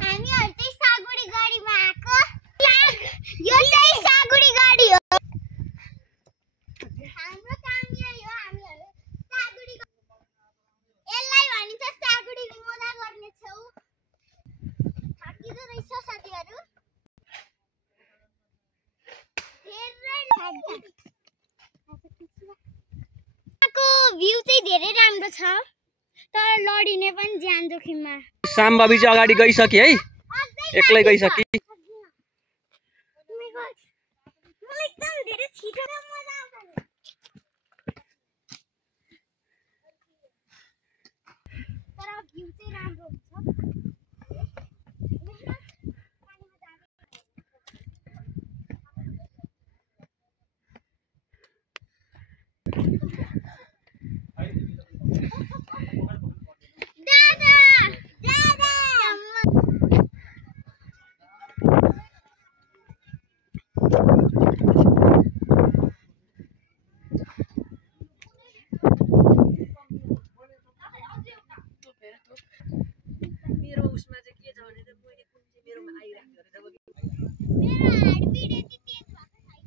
हामीहरु चाहिँ सागुडी गाडीमा आको। यो चाहिँ सागुडी गाडी हो। हाम्रो काम यही हो। हामीहरु सागुडी यसलाई भनिन्छ सागुडी मजा गर्ने छौ। थाकिदो रहेछ साथीहरु। को भ्यू चाहिँ धेरै राम्रो छ। तर लडिने पनि ज्यान जोखिममा। साम्बाबी चाहिँ अगाडि गइसके है। एक्लै गइसके। मलाई एकदम धेरै छिटो र मजा आउँछ। तर भ्यू चाहिँ राम्रो हुन्छ। मेरो उसमा चाहिँ के छ भने चाहिँ मैले कुन चाहिँ मेरोमा आइराख्यो अरे जब मेरो हार्टबिट यति तेज भएको छैन।